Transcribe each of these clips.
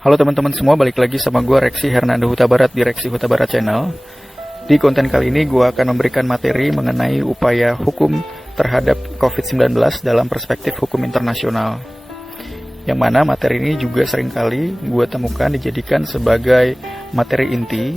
Halo teman-teman semua, balik lagi sama gue Reksi Hernando Huta Barat di Reksi Huta Barat Channel. Di konten kali ini gue akan memberikan materi mengenai upaya hukum terhadap COVID-19 dalam perspektif hukum internasional. Yang mana materi ini juga seringkali gue temukan dijadikan sebagai materi inti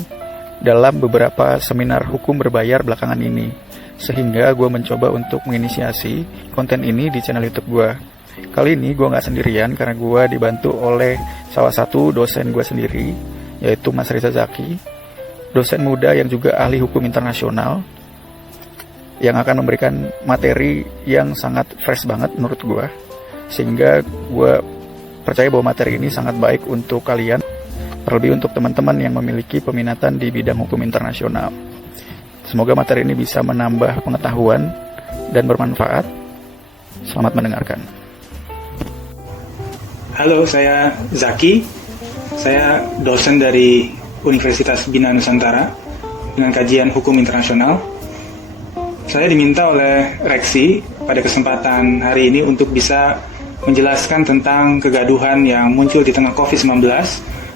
dalam beberapa seminar hukum berbayar belakangan ini. Sehingga gue mencoba untuk menginisiasi konten ini di channel YouTube gue. Kali ini gue gak sendirian karena gue dibantu oleh salah satu dosen gue sendiri, yaitu Mas Reza Zaki, dosen muda yang juga ahli hukum internasional, yang akan memberikan materi yang sangat fresh banget menurut gue, sehingga gue percaya bahwa materi ini sangat baik untuk kalian, terlebih untuk teman-teman yang memiliki peminatan di bidang hukum internasional. Semoga materi ini bisa menambah pengetahuan dan bermanfaat. Selamat mendengarkan. Halo, saya Zaki. Saya dosen dari Universitas Bina Nusantara dengan kajian hukum internasional. Saya diminta oleh Reksi pada kesempatan hari ini untuk bisa menjelaskan tentang kegaduhan yang muncul di tengah COVID-19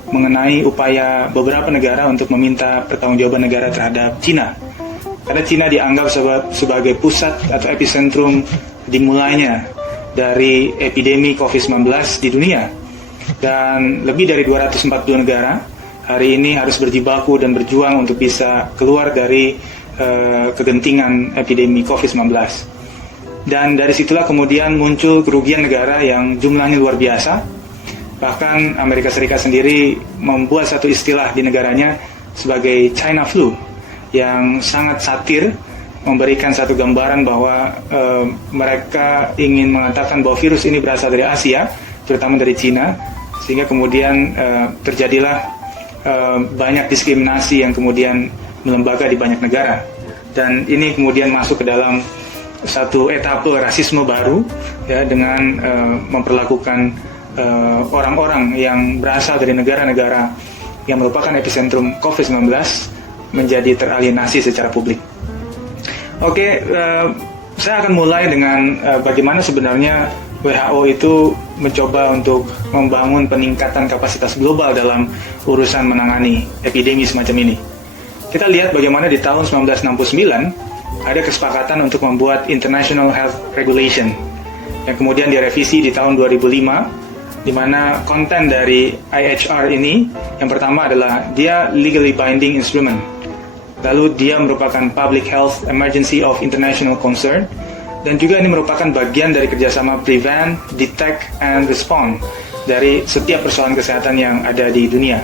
mengenai upaya beberapa negara untuk meminta pertanggungjawaban negara terhadap Cina. Karena Cina dianggap sebagai pusat atau epicentrum dimulainya dari epidemi COVID-19 di dunia, dan lebih dari 240 negara hari ini harus berjibaku dan berjuang untuk bisa keluar dari kegentingan epidemi COVID-19. Dan dari situlah kemudian muncul kerugian negara yang jumlahnya luar biasa. Bahkan Amerika Serikat sendiri membuat satu istilah di negaranya sebagai China Flu, yang sangat satir, memberikan satu gambaran bahwa mereka ingin mengatakan bahwa virus ini berasal dari Asia, terutama dari Cina, sehingga kemudian terjadilah banyak diskriminasi yang kemudian melembaga di banyak negara. Dan ini kemudian masuk ke dalam satu etape rasisme baru, ya, dengan memperlakukan orang-orang yang berasal dari negara-negara yang merupakan epicentrum COVID-19 menjadi teralienasi secara publik. Oke, saya akan mulai dengan bagaimana sebenarnya WHO itu mencoba untuk membangun peningkatan kapasitas global dalam urusan menangani epidemi semacam ini. Kita lihat bagaimana di tahun 1969 ada kesepakatan untuk membuat International Health Regulation yang kemudian direvisi di tahun 2005, di mana konten dari IHR ini yang pertama adalah dia legally binding instrument. Lalu dia merupakan Public Health Emergency of International Concern, dan juga ini merupakan bagian dari kerjasama Prevent, Detect, and Respond dari setiap persoalan kesehatan yang ada di dunia.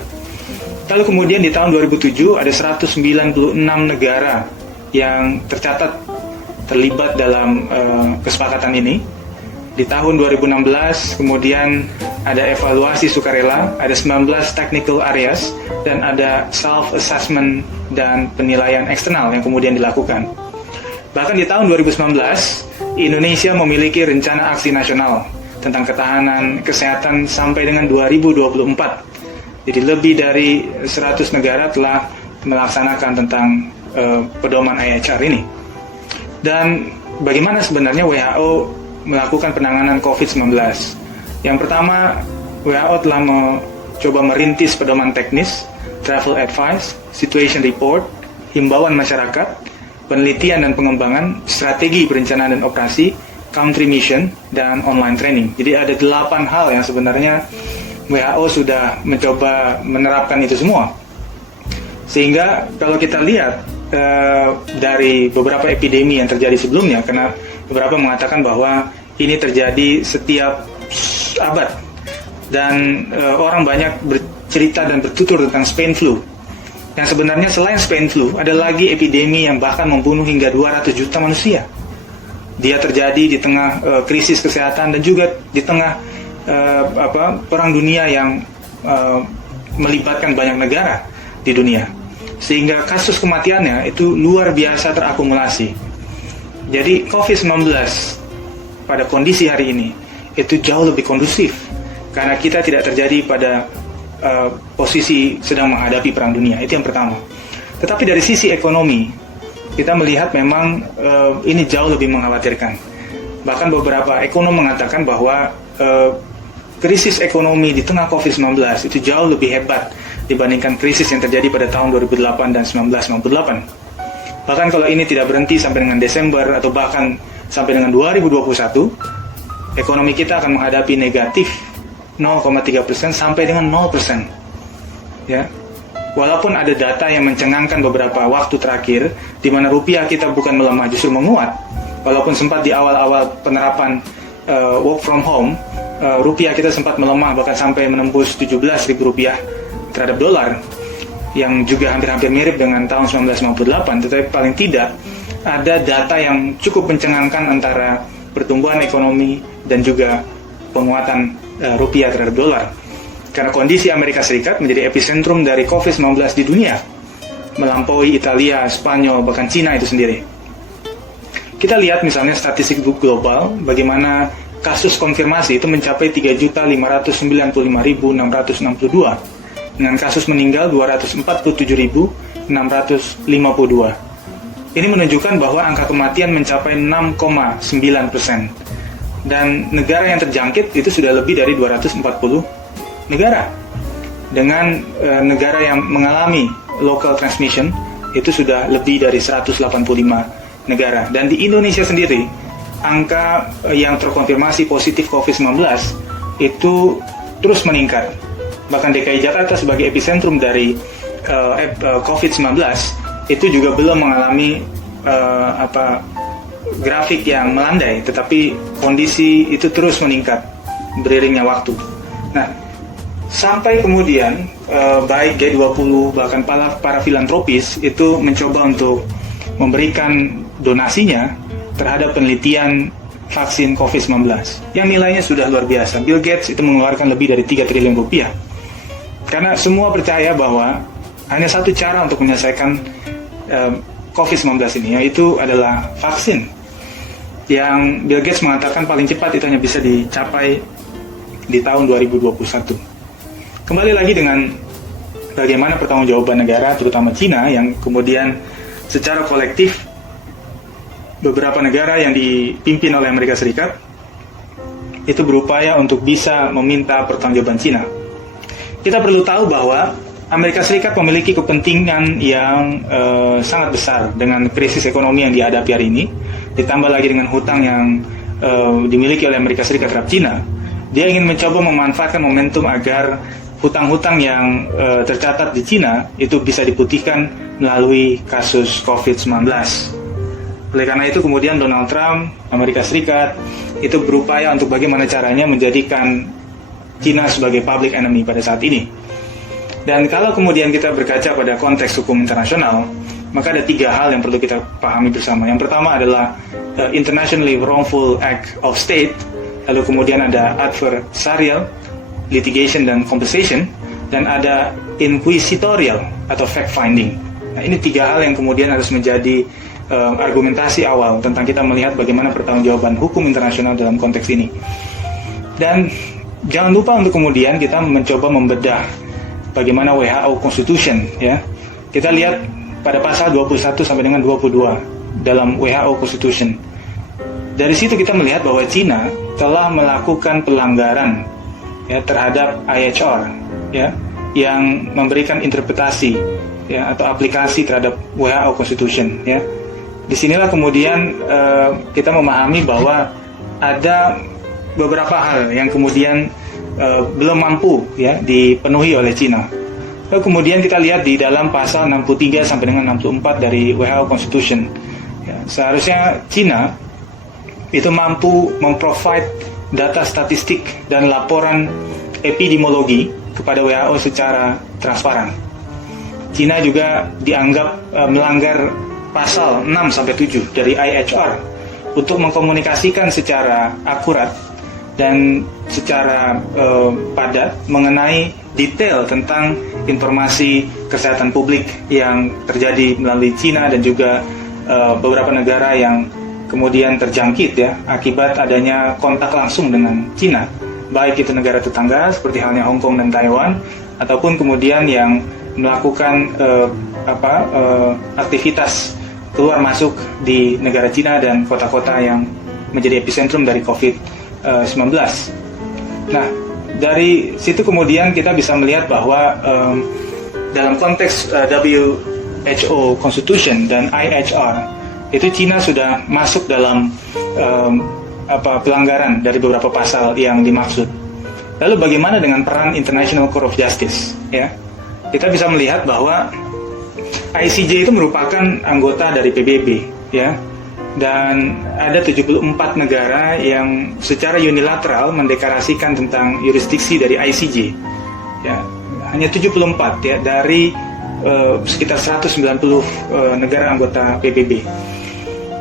Lalu kemudian di tahun 2007 ada 196 negara yang tercatat terlibat dalam kesepakatan ini. Di tahun 2016 kemudian ada evaluasi sukarela, ada 19 technical areas, dan ada self-assessment dan penilaian eksternal yang kemudian dilakukan. Bahkan di tahun 2019, Indonesia memiliki rencana aksi nasional tentang ketahanan kesehatan sampai dengan 2024. Jadi lebih dari 100 negara telah melaksanakan tentang pedoman IHR ini. Dan bagaimana sebenarnya WHO melakukan penanganan COVID-19? Yang pertama, WHO telah mencoba merintis pedoman teknis, travel advice, situation report, himbauan masyarakat, penelitian dan pengembangan, strategi perencanaan dan operasi, country mission, dan online training. Jadi ada 8 hal yang sebenarnya WHO sudah mencoba menerapkan itu semua. Sehingga kalau kita lihat dari beberapa epidemi yang terjadi sebelumnya, karena beberapa mengatakan bahwa ini terjadi setiap abad, dan orang banyak bercerita dan bertutur tentang Spain flu. Yang sebenarnya selain Spain flu, ada lagi epidemi yang bahkan membunuh hingga 200 juta manusia. Dia terjadi di tengah krisis kesehatan dan juga di tengah perang dunia yang melibatkan banyak negara di dunia. Sehingga kasus kematiannya itu luar biasa terakumulasi. Jadi COVID-19 pada kondisi hari ini itu jauh lebih kondusif karena kita tidak terjadi pada posisi sedang menghadapi perang dunia. Itu yang pertama. Tetapi dari sisi ekonomi kita melihat memang ini jauh lebih mengkhawatirkan. Bahkan beberapa ekonom mengatakan bahwa krisis ekonomi di tengah COVID-19 itu jauh lebih hebat dibandingkan krisis yang terjadi pada tahun 2008 dan 1998. Bahkan kalau ini tidak berhenti sampai dengan Desember atau bahkan sampai dengan 2021, ekonomi kita akan menghadapi negatif 0,3% sampai dengan 0%. Ya. Walaupun ada data yang mencengangkan beberapa waktu terakhir di mana rupiah kita bukan melemah, justru menguat. Walaupun sempat di awal-awal penerapan work from home, rupiah kita sempat melemah bahkan sampai menembus Rp17.000 terhadap dolar, yang juga hampir-hampir mirip dengan tahun 1998. Tetapi paling tidak ada data yang cukup mencengangkan antara pertumbuhan ekonomi dan juga penguatan rupiah terhadap dolar. Karena kondisi Amerika Serikat menjadi epicentrum dari COVID-19 di dunia, melampaui Italia, Spanyol, bahkan Cina itu sendiri. Kita lihat misalnya statistik global, bagaimana kasus konfirmasi itu mencapai 3.595.662, dengan kasus meninggal 247.652. Ini menunjukkan bahwa angka kematian mencapai 6,9%. Dan negara yang terjangkit itu sudah lebih dari 240 negara. Dengan negara yang mengalami local transmission itu sudah lebih dari 185 negara. Dan di Indonesia sendiri, angka yang terkonfirmasi positif COVID-19 itu terus meningkat. Bahkan DKI Jakarta sebagai epicentrum dari COVID-19 itu juga belum mengalami grafik yang melandai, tetapi kondisi itu terus meningkat beriringnya waktu. Nah, sampai kemudian baik G20 bahkan para filantropis itu mencoba untuk memberikan donasinya terhadap penelitian vaksin COVID-19 yang nilainya sudah luar biasa. Bill Gates itu mengeluarkan lebih dari 3 triliun rupiah. Karena semua percaya bahwa hanya satu cara untuk menyelesaikan COVID-19 ini, yaitu adalah vaksin. Yang Bill Gates mengatakan paling cepat itu hanya bisa dicapai di tahun 2021. Kembali lagi dengan bagaimana pertanggungjawaban negara, terutama Cina, yang kemudian secara kolektif beberapa negara yang dipimpin oleh Amerika Serikat itu berupaya untuk bisa meminta pertanggungjawaban Cina. Kita perlu tahu bahwa Amerika Serikat memiliki kepentingan yang sangat besar dengan krisis ekonomi yang dihadapi hari ini, ditambah lagi dengan hutang yang dimiliki oleh Amerika Serikat terhadap Cina. Dia ingin mencoba memanfaatkan momentum agar hutang-hutang yang tercatat di Cina itu bisa diputihkan melalui kasus COVID-19. Oleh karena itu kemudian Donald Trump, Amerika Serikat itu berupaya untuk bagaimana caranya menjadikan Cina sebagai public enemy pada saat ini. Dan kalau kemudian kita berkaca pada konteks hukum internasional, maka ada 3 hal yang perlu kita pahami bersama. Yang pertama adalah Internationally Wrongful Act of State, lalu kemudian ada adversarial, litigation dan compensation, dan ada inquisitorial atau fact-finding. Nah, ini 3 hal yang kemudian harus menjadi argumentasi awal tentang kita melihat bagaimana pertanggungjawaban hukum internasional dalam konteks ini. Dan jangan lupa untuk kemudian kita mencoba membedah bagaimana WHO Constitution, ya. Kita lihat pada pasal 21 sampai dengan 22 dalam WHO Constitution. Dari situ kita melihat bahwa Cina telah melakukan pelanggaran, ya, terhadap IHR, ya, yang memberikan interpretasi, ya, atau aplikasi terhadap WHO Constitution, ya. Disinilah kemudian kita memahami bahwa ada beberapa hal yang kemudian belum mampu, ya, dipenuhi oleh Cina. Lalu kemudian kita lihat di dalam pasal 63 sampai dengan 64 dari WHO Constitution, ya, seharusnya Cina itu mampu memprovide data statistik dan laporan epidemiologi kepada WHO secara transparan. Cina juga dianggap melanggar pasal 6 sampai 7 dari IHR untuk mengkomunikasikan secara akurat dan secara padat mengenai detail tentang informasi kesehatan publik yang terjadi melalui Cina dan juga beberapa negara yang kemudian terjangkit, ya, akibat adanya kontak langsung dengan Cina, baik itu negara tetangga seperti halnya Hong Kong dan Taiwan, ataupun kemudian yang melakukan aktivitas keluar masuk di negara Cina dan kota-kota yang menjadi epicentrum dari COVID-19. Nah, dari situ kemudian kita bisa melihat bahwa dalam konteks WHO Constitution dan IHR itu Cina sudah masuk dalam pelanggaran dari beberapa pasal yang dimaksud. Lalu bagaimana dengan peran International Court of Justice? Ya, kita bisa melihat bahwa ICJ itu merupakan anggota dari PBB, ya, dan ada 74 negara yang secara unilateral mendeklarasikan tentang yurisdiksi dari ICJ. Ya, hanya 74 ya dari sekitar 190 negara anggota PBB.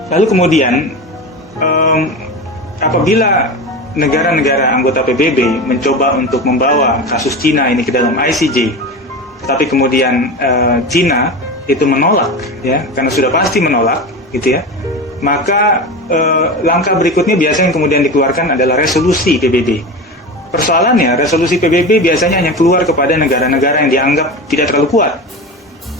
Lalu kemudian apabila negara-negara anggota PBB mencoba untuk membawa kasus Cina ini ke dalam ICJ, tapi kemudian Cina itu menolak, ya, karena sudah pasti menolak, gitu ya, maka langkah berikutnya biasanya yang kemudian dikeluarkan adalah resolusi PBB. Persoalannya, resolusi PBB biasanya hanya keluar kepada negara-negara yang dianggap tidak terlalu kuat.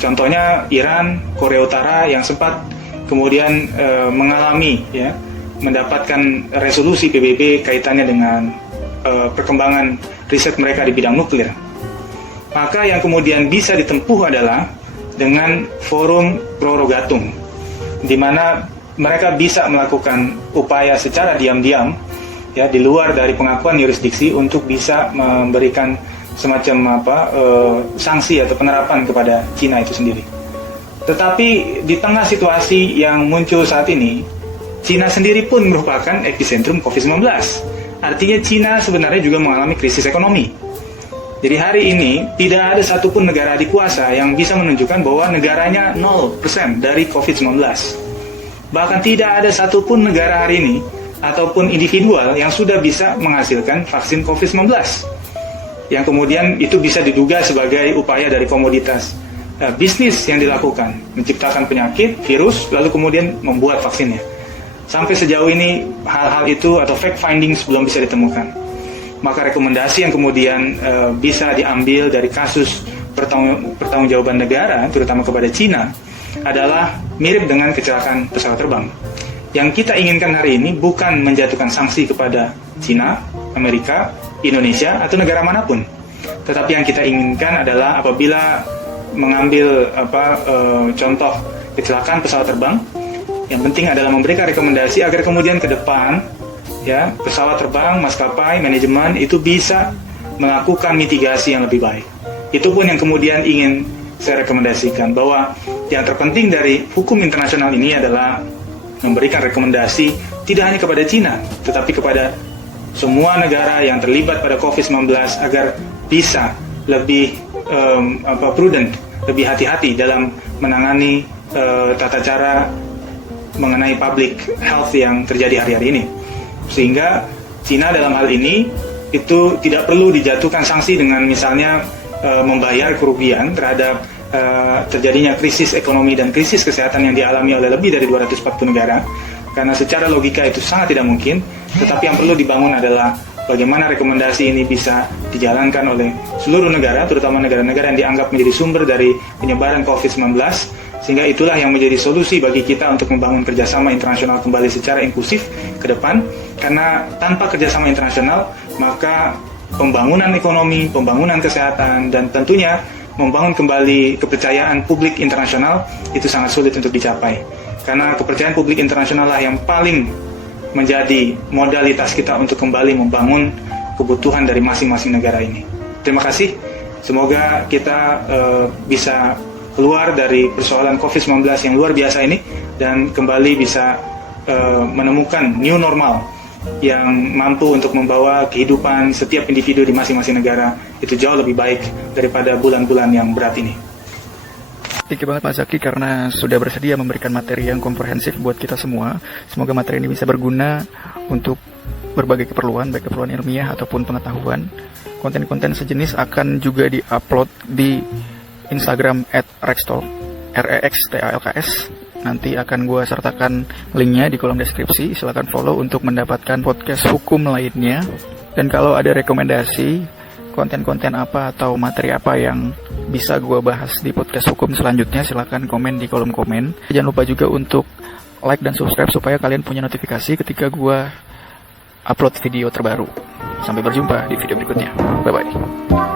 Contohnya Iran, Korea Utara yang sempat kemudian mengalami, ya, mendapatkan resolusi PBB kaitannya dengan perkembangan riset mereka di bidang nuklir. Maka yang kemudian bisa ditempuh adalah dengan forum prorogatum, di mana mereka bisa melakukan upaya secara diam-diam, ya, di luar dari pengakuan yurisdiksi untuk bisa memberikan semacam sanksi atau penerapan kepada Cina itu sendiri. Tetapi di tengah situasi yang muncul saat ini, Cina sendiri pun merupakan epicentrum COVID-19. Artinya Cina sebenarnya juga mengalami krisis ekonomi. Jadi hari ini tidak ada satupun negara adikuasa yang bisa menunjukkan bahwa negaranya 0% dari COVID-19. Bahkan tidak ada satupun negara hari ini ataupun individual yang sudah bisa menghasilkan vaksin COVID-19. Yang kemudian itu bisa diduga sebagai upaya dari komoditas bisnis yang dilakukan, menciptakan penyakit, virus, lalu kemudian membuat vaksinnya. Sampai sejauh ini hal-hal itu atau fact findings belum bisa ditemukan. Maka rekomendasi yang kemudian bisa diambil dari kasus pertanggungjawaban negara, terutama kepada Cina, adalah mirip dengan kecelakaan pesawat terbang. Yang kita inginkan hari ini bukan menjatuhkan sanksi kepada Cina, Amerika, Indonesia, atau negara manapun. Tetapi yang kita inginkan adalah apabila mengambil contoh kecelakaan pesawat terbang, yang penting adalah memberikan rekomendasi agar kemudian ke depan, ya, pesawat terbang, maskapai, manajemen itu bisa melakukan mitigasi yang lebih baik. Itu pun yang kemudian ingin saya rekomendasikan, bahwa yang terpenting dari hukum internasional ini adalah memberikan rekomendasi tidak hanya kepada Cina, tetapi kepada semua negara yang terlibat pada COVID-19 agar bisa lebih prudent, lebih hati-hati dalam menangani tata cara mengenai public health yang terjadi hari-hari ini. Sehingga Cina dalam hal ini itu tidak perlu dijatuhkan sanksi dengan misalnya membayar kerugian terhadap terjadinya krisis ekonomi dan krisis kesehatan yang dialami oleh lebih dari 240 negara, karena secara logika itu sangat tidak mungkin. Tetapi yang perlu dibangun adalah bagaimana rekomendasi ini bisa dijalankan oleh seluruh negara, terutama negara-negara yang dianggap menjadi sumber dari penyebaran COVID-19, sehingga itulah yang menjadi solusi bagi kita untuk membangun kerjasama internasional kembali secara inklusif ke depan. Karena tanpa kerjasama internasional, maka pembangunan ekonomi, pembangunan kesehatan, dan tentunya membangun kembali kepercayaan publik internasional itu sangat sulit untuk dicapai. Karena kepercayaan publik internasional lah yang paling menjadi modalitas kita untuk kembali membangun kebutuhan dari masing-masing negara ini. Terima kasih. Semoga kita bisa keluar dari persoalan COVID-19 yang luar biasa ini dan kembali bisa menemukan new normal yang mampu untuk membawa kehidupan setiap individu di masing-masing negara itu jauh lebih baik daripada bulan-bulan yang berat ini. Thank you banget Pak Zaki karena sudah bersedia memberikan materi yang komprehensif buat kita semua. Semoga materi ini bisa berguna untuk berbagai keperluan, baik keperluan ilmiah ataupun pengetahuan. Konten-konten sejenis akan juga di-upload di Instagram @rextalk, REXTALKS. Nanti akan gue sertakan linknya di kolom deskripsi. Silahkan follow untuk mendapatkan podcast hukum lainnya. Dan kalau ada rekomendasi konten-konten apa atau materi apa yang bisa gue bahas di podcast hukum selanjutnya, silahkan komen di kolom komen. Jangan lupa juga untuk like dan subscribe supaya kalian punya notifikasi ketika gue upload video terbaru. Sampai berjumpa di video berikutnya. Bye-bye.